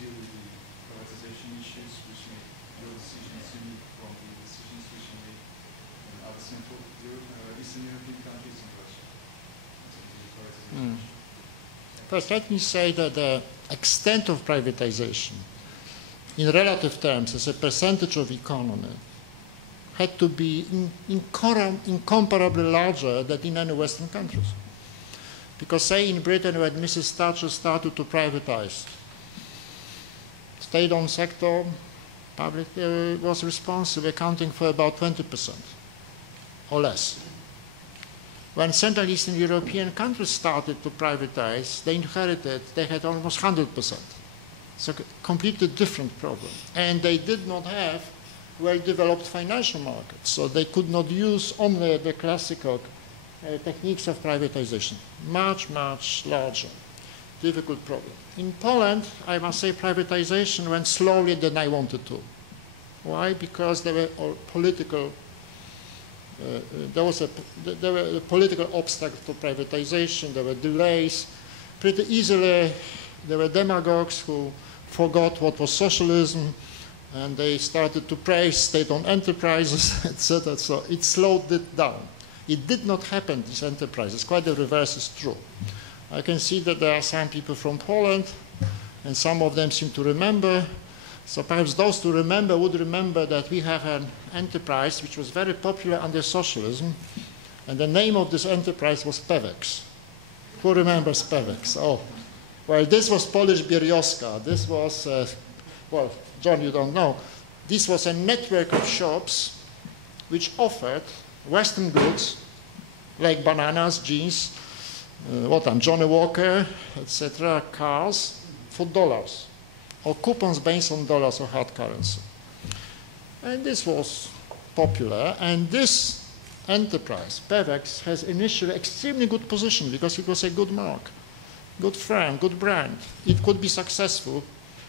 deal with the privatization issues which made your decisions unique from the decisions which were made in other Central Eastern European countries and Russia? First, let me say that the extent of privatization in relative terms as a percentage of economy had to be incomparably larger than in any Western countries. Because say in Britain when Mrs. Thatcher started to privatize, state-owned sector, public was responsible, accounting for about 20% or less. When Central Eastern European countries started to privatize, they had almost 100%. So completely different problem. And they did not have well-developed financial markets, so they could not use only the classical techniques of privatization. Much, much larger, difficult problem. In Poland, I must say privatization went slower than I wanted to. Why? Because there were political there were political obstacles to privatization, there were delays. Pretty easily, there were demagogues who forgot what was socialism, and they started to praise state-owned enterprises, etc. So it slowed it down. It did not happen, these enterprises. Quite the reverse is true. I can see that there are some people from Poland, and some of them seem to remember. So perhaps those who remember would remember that we have an enterprise which was very popular under socialism, and the name of this enterprise was Pewex. Who remembers Pewex? Oh, well, this was Polish Berioska. This was, well, John, you don't know. This was a network of shops which offered Western goods like bananas, jeans, Johnny Walker, etc., cars for dollars, or coupons based on dollars or hard currency. And this was popular, and this enterprise, Pewex, has initially extremely good position because it was a good mark, good firm, good brand. It could be successful,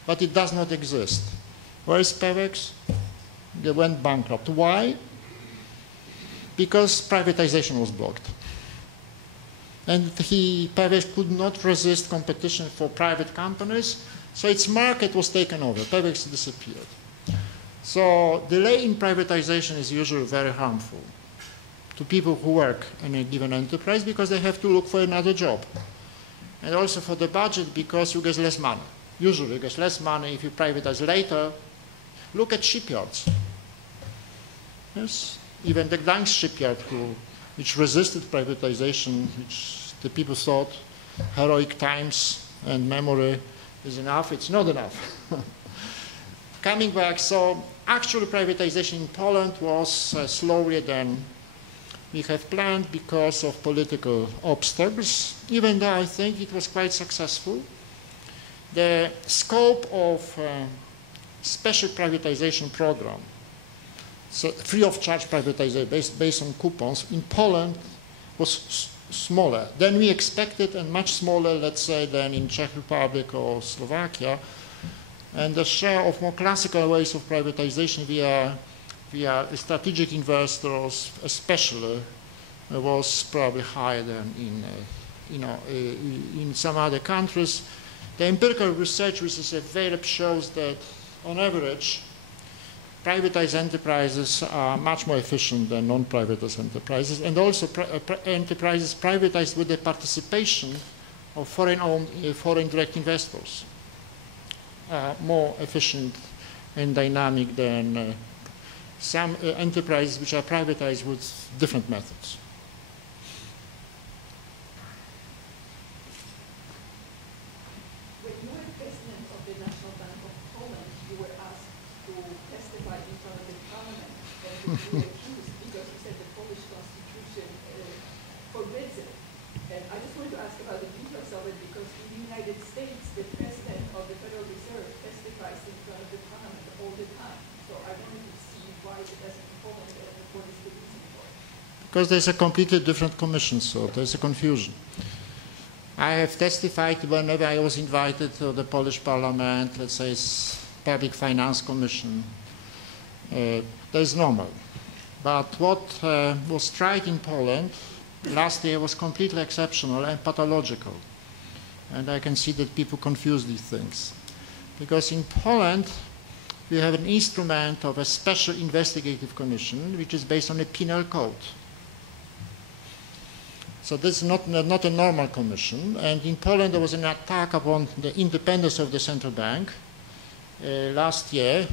but it does not exist. Where is Pewex? They went bankrupt. Why? Because privatization was blocked. And Pewex could not resist competition for private companies, so its market was taken over. Pewex disappeared. So delay in privatization is usually very harmful to people who work in a given enterprise because they have to look for another job. And also for the budget because you get less money. Usually you get less money if you privatize later. Look at shipyards. Yes, even the Gdańsk shipyard, which resisted privatization, which the people thought heroic times and memory is enough, it's not enough. Coming back, so actual privatization in Poland was slower than we have planned because of political obstacles, even though I think it was quite successful. The scope of special privatization program, so free of charge privatization based on coupons in Poland was smaller than we expected and much smaller, let's say, than in Czech Republic or Slovakia. And the share of more classical ways of privatization via strategic investors especially was probably higher than in some other countries. The empirical research which is available shows that on average privatized enterprises are much more efficient than non-privatized enterprises, and also enterprises privatized with the participation of foreign direct investors are more efficient and dynamic than some enterprises which are privatized with different methods. When you were president of the National Bank of Poland, you were asked to testify in front of the parliament, and you were accused because you said the Polish constitution forbids it. And I just wanted to ask about the details of it, because in the United States, the president of the Federal Reserve testifies in front of the parliament all the time. So I wanted to see why it doesn't in Poland and what is the reason for it. Because there's a completely different commission, so there's a confusion. I have testified whenever I was invited to the Polish Parliament, let's say Public Finance Commission. That is normal. But what was tried in Poland last year was completely exceptional and pathological. And I can see that people confuse these things. Because in Poland, we have an instrument of a special investigative commission, which is based on a penal code. So this is not a normal commission. And in Poland, there was an attack upon the independence of the central bank last year.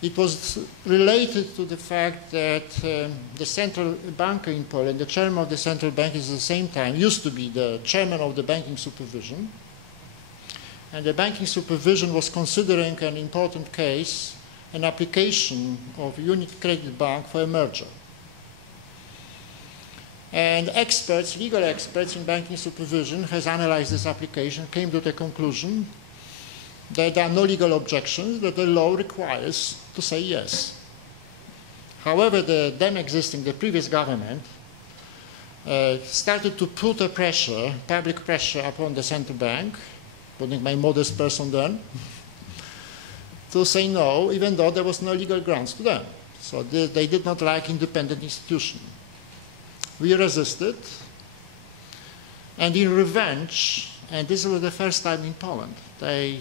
It was related to the fact that the central banker in Poland, the chairman of the central bank, is at the same time used to be the chairman of the banking supervision. And the banking supervision was considering an important case, an application of Unit Credit Bank for a merger. And experts, legal experts in banking supervision, has analyzed this application, came to the conclusion that there are no legal objections, that the law requires to say yes. However, the then existing, the previous government, started to put a pressure, public pressure upon the central bank, putting my modest person then, to say no, even though there was no legal grounds to them. So they did not like independent institution. We resisted, and in revenge, and this was the first time in Poland, they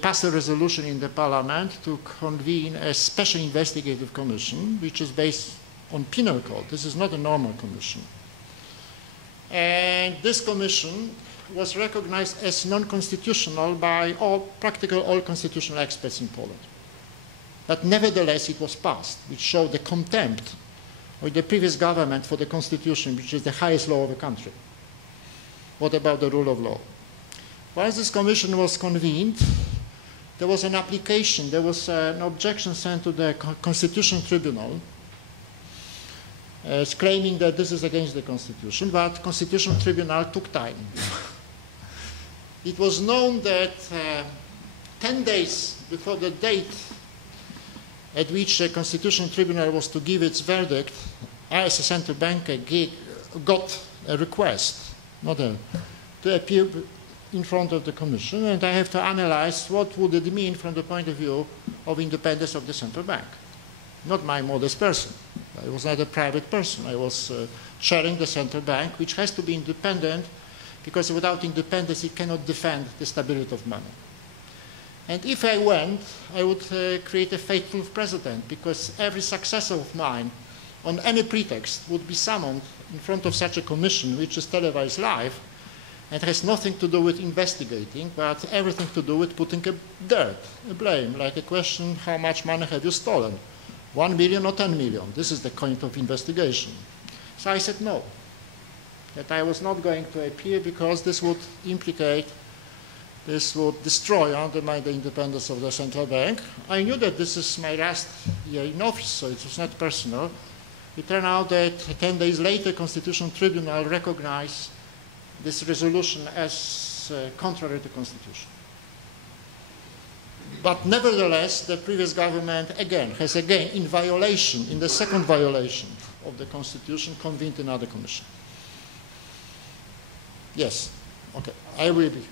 passed a resolution in the parliament to convene a special investigative commission, which is based on penal code. This is not a normal commission. And this commission was recognized as non-constitutional by practically all constitutional experts in Poland. But nevertheless, it was passed, which showed the contempt of the previous government for the constitution, which is the highest law of the country. What about the rule of law? Once this commission was convened, there was an application, there was an objection sent to the Constitutional Tribunal claiming that this is against the Constitution, but Constitutional Tribunal took time. It was known that 10 days before the date at which the Constitutional Tribunal was to give its verdict, I, as a central banker, got a request to appear in front of the Commission, and I have to analyze what would it mean from the point of view of independence of the central bank. Not my modest person. I was not a private person. I was chairing the central bank, which has to be independent, because without independence it cannot defend the stability of money. And if I went, I would create a fateful precedent, because every successor of mine, on any pretext, would be summoned in front of such a commission, which is televised live, and has nothing to do with investigating, but everything to do with putting a blame, like a question, how much money have you stolen? 1 million or 10 million? This is the kind of investigation. So I said no, that I was not going to appear because this would implicate, this would destroy, undermine the independence of the central bank. I knew that this is my last year in office, so it was not personal. It turned out that 10 days later, Constitutional Tribunal recognized this resolution as contrary to the Constitution. But nevertheless, the previous government has in violation, in the second violation of the Constitution, convened another commission. Yes, okay, I will be.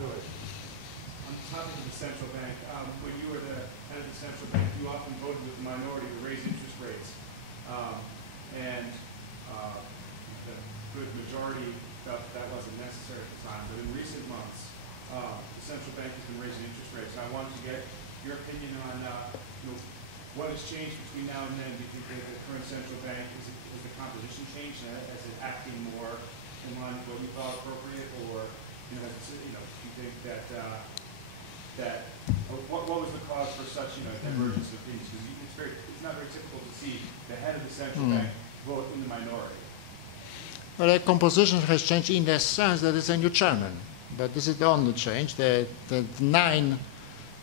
On the topic of the central bank, when you were the head of the central bank, you often voted with the minority to raise interest rates. And the good majority felt that wasn't necessary at the time. But in recent months, the central bank has been raising interest rates. So I wanted to get your opinion on what has changed between now and then. Do you think that the current central bank, is the composition changed? Is it acting more in line with what you thought appropriate? Or do you think that what was the cause for such divergence of opinions? Because it's not very typical to see the head of the central bank vote in the minority. Well, the composition has changed in the sense that it's a new chairman. But this is the only change. The 9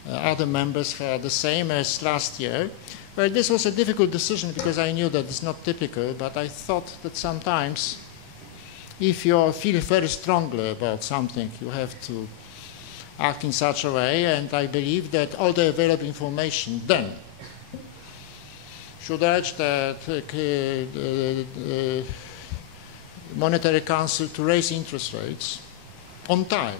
other members are the same as last year. Well, this was a difficult decision because I knew that it's not typical, but I thought that sometimes if you feel very strongly about something, you have to act in such a way, and I believe that all the available information then should urge that Monetary Council to raise interest rates on time,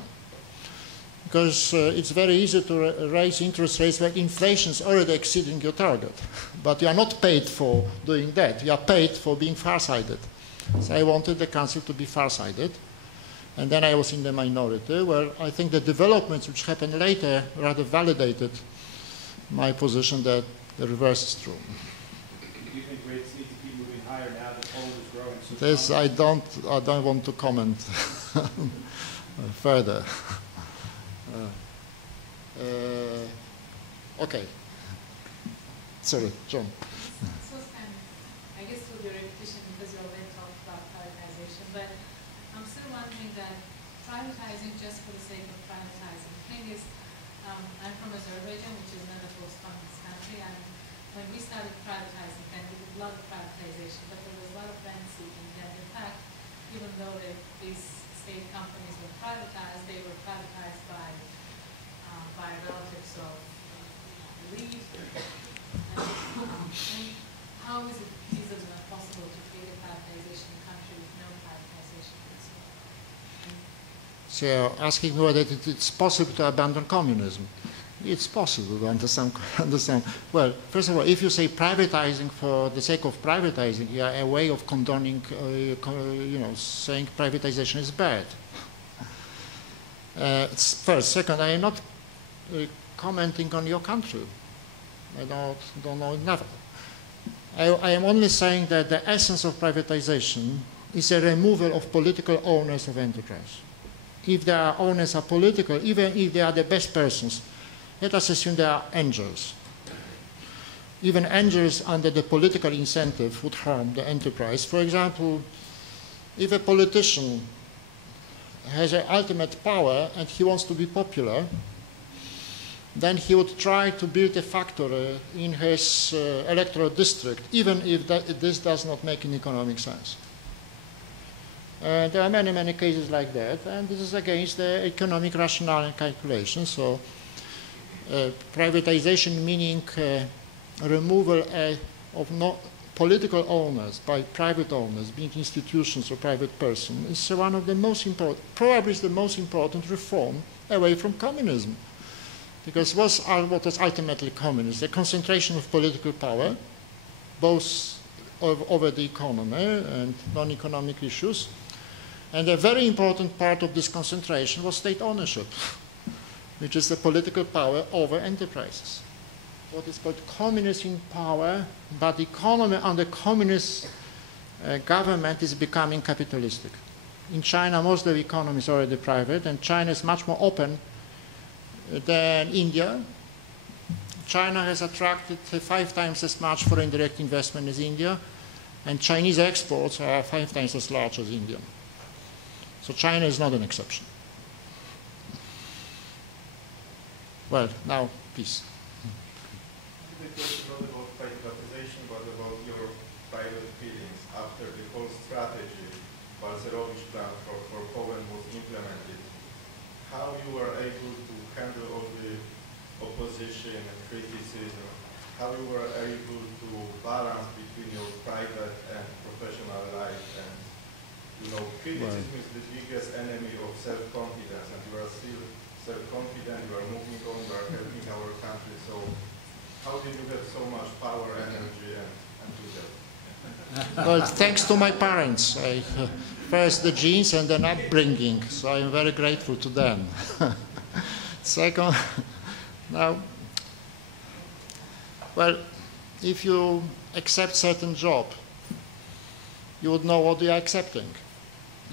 because it's very easy to raise interest rates when inflation is already exceeding your target. But you are not paid for doing that. You are paid for being farsighted. So I wanted the Council to be farsighted. And then I was in the minority, where I think the developments which happened later rather validated my position that the reverse is true. Do you think rates need to keep moving higher now that Poland is growing so This I don't want to comment further. Okay. Sorry, John. I guess it will be a repetition because you already talked about privatization, but I'm still wondering that privatizing just for the sake of privatizing. The thing is, I'm from Azerbaijan, which is another post-communist country, and when we started privatizing, then we did a lot of privatization, but there was a lot of rent-seeking, and in fact, even though these state companies were privatized, they were privatized by relatives of the lead. And how is it feasible and possible to create a privatization in a country with no privatization So principle? asking whether it's possible to abandon communism. It's possible to understand. Well, first of all, if you say privatizing for the sake of privatizing, you are a way of condoning, saying privatization is bad. First. Second, I am not commenting on your country. I don't know enough. I am only saying that the essence of privatization is a removal of political owners of enterprise. If their owners are political, even if they are the best persons, let us assume they are angels. Even angels under the political incentive would harm the enterprise. For example, if a politician has an ultimate power and he wants to be popular, then he would try to build a factory in his electoral district, even if this does not make any economic sense. There are many, many cases like that, and this is against the economic rationale and calculation. So privatization meaning removal of political owners by private owners, being institutions or private persons, is one of the most important, probably is the most important reform away from communism. Because what was ultimately communist? The concentration of political power, both over the economy and non-economic issues. And a very important part of this concentration was state ownership, which is the political power over enterprises. What is called communism in power, but the economy under communist government is becoming capitalistic. In China, most of the economy is already private, and China is much more open than India. China has attracted 5 times as much foreign direct investment as India, and Chinese exports are 5 times as large as India. So China is not an exception. Well, now, please. The question not about privatization, but about your private feelings after the whole strategy, Balcerowicz plan for Poland was implemented. How you were able to handle all the opposition and criticism, how you were able to balance between your private and professional life, and criticism is the biggest enemy of self-confidence, and you are still self-confident, you are moving on, you are helping our country, so how did you have so much power, energy, and do that? Well, thanks to my parents. First the genes and then upbringing, so I'm very grateful to them. Second, now, well, if you accept certain job, you would know what you are accepting.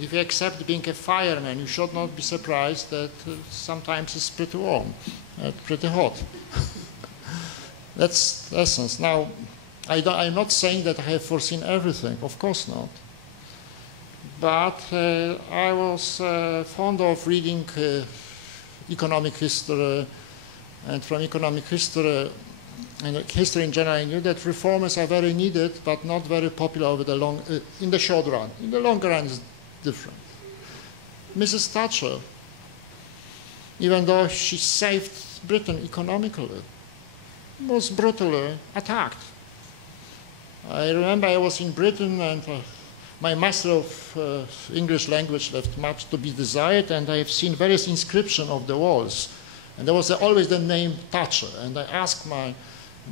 If you accept being a fireman, you should not be surprised that sometimes it's pretty warm, pretty hot. That's the essence. Now, I'm not saying that I have foreseen everything, of course not. But I was fond of reading economic history, and from economic history and history in general, I knew that reformers are very needed, but not very popular over the in the short run. In the long run, it's different. Mrs. Thatcher, even though she saved Britain economically, was brutally attacked. I remember I was in Britain, and my master of English language left much to be desired, and I have seen various inscriptions of the walls. And there was always the name Thatcher, and I asked my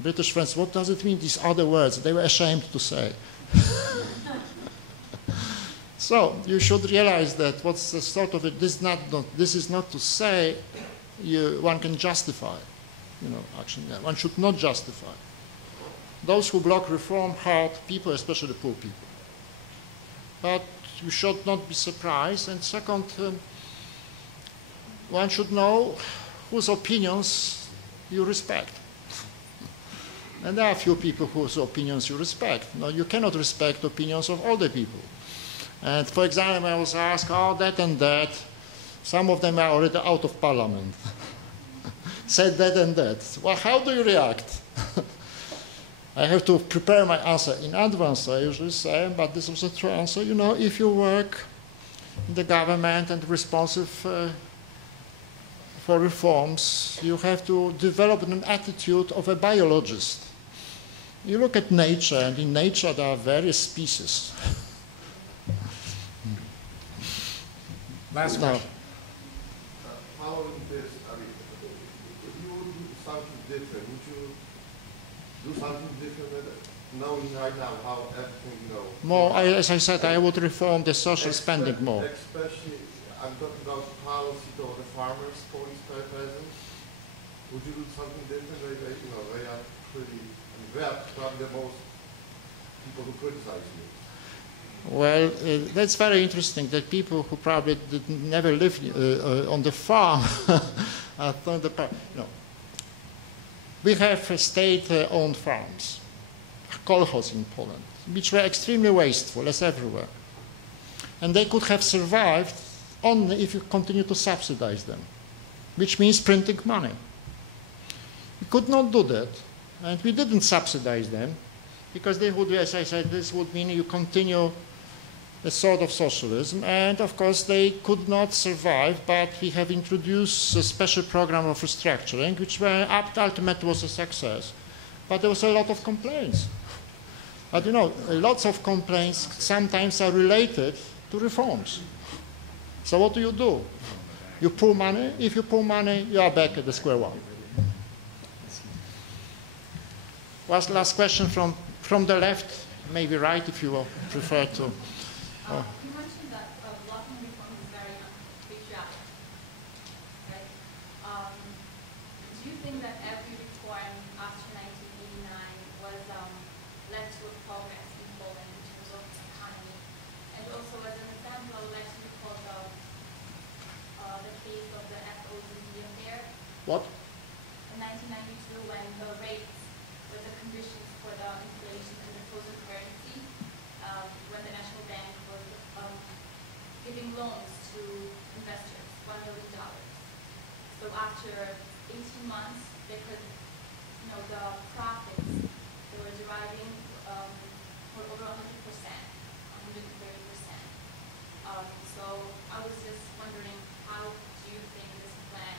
British friends, what does it mean, these other words? They were ashamed to say. So you should realize that what's the sort of it, this is not to say one can justify, action. One should not justify. Those who block reform hurt people, especially poor people. But you should not be surprised. And second, one should know whose opinions you respect. And there are a few people whose opinions you respect. No, you cannot respect opinions of all the people. And for example, I was asked, oh, that and that. Some of them are already out of parliament. Said that and that. Well, how do you react? I have to prepare my answer in advance, I usually say, but this was a true answer. If you work in the government and responsive for reforms, you have to develop an attitude of a biologist. You look at nature, and in nature there are various species. Last question. How is this, if you would do something different, would you do something different knowing right now how everything More, as I said, I would reform the social spending more. Especially, I'm talking about policy to the farmers, Polish peasants. Would you do something different? They are pretty, they are probably the most people who criticize you. Well, that's very interesting that people who probably never lived on the farm are from the part. No. We have state-owned farms, kolkhoz in Poland, which were extremely wasteful, as everywhere. And they could have survived only if you continue to subsidize them, which means printing money. We could not do that, and we didn't subsidize them, because they would, as I said, this would mean you continue a sort of socialism, and of course they could not survive, but we have introduced a special program of restructuring, which ultimately was a success. But there was a lot of complaints. But you know, lots of complaints sometimes are related to reforms. So what do? You pull money. If you pull money, you are back at the square one. What's the last question from the left, maybe right, if you prefer to. You mentioned that blocking reform is very unpatriotic, right? Do you think that every reform after 1989 was led to a progress in Poland in terms of economy? And also, as an example, I would like to recall the case of the FOZD affair. What? In 1992, when the rates were the conditions for the inflation and the frozen currency, when the National Bank was giving loans to investors, $1 million. So after 18 months, they could, the profits they were deriving were over 100%, 130%. So I was just wondering, how do you think this plan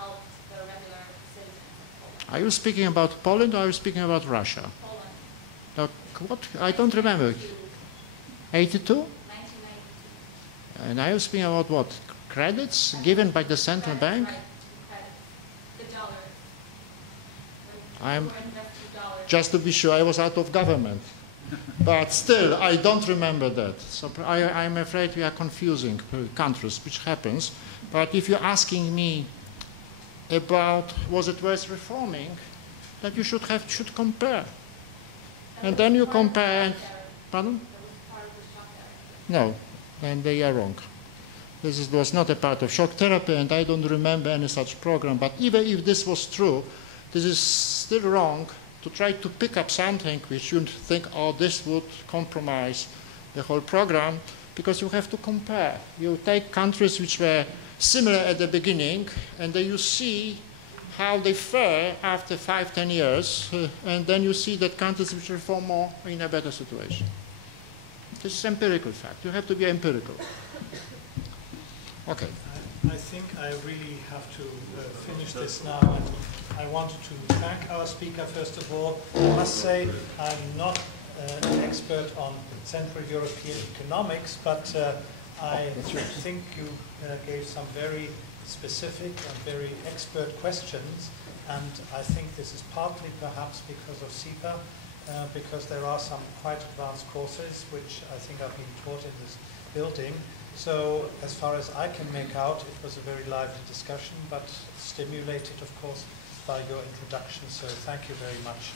helped the regular citizens of Poland? Are you speaking about Poland or are you speaking about Russia? Poland. Now, what? I don't remember. 82? 1992. And are you speaking about what? Credits given by the central bank? Right, credit. The dollar. I'm When people were investing dollars. just to be sure, I was out of government. But still, I don't remember that. So I'm afraid we are confusing countries, which happens. But if you're asking me about was it worth reforming, that you should compare. And then you compare. And, pardon? No, and they are wrong. This was not a part of shock therapy, and I don't remember any such program. But even if this was true, this is still wrong to try to pick up something which you think, oh, this would compromise the whole program, because you have to compare. You take countries which were similar at the beginning, and then you see how they fare after 5-10 years, and then you see that countries which reform more are in a better situation. This is empirical fact. You have to be empirical. Okay. I think I really have to finish this now. And I wanted to thank our speaker, first of all. I must say I'm not an expert on Central European economics, but I think you gave some very specific and very expert questions. And I think this is partly perhaps because of SIPA, because there are some quite advanced courses which I think are being taught in this building. So as far as I can make out, it was a very lively discussion, but stimulated, of course, by your introduction. So thank you very much.